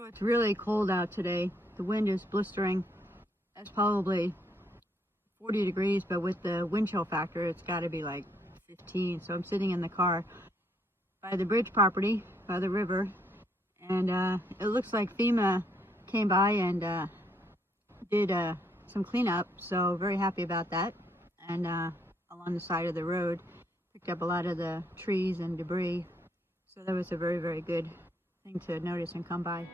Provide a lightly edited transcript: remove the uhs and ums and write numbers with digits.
So it's really cold out today. The wind is blistering. It's probably 40 degrees, but with the wind chill factor, it's got to be like 15. So I'm sitting in the car by the bridge property, by the river, and it looks like FEMA came by and did some cleanup. So very happy about that. And along the side of the road, picked up a lot of the trees and debris. So that was a very, very good thing to notice and come by.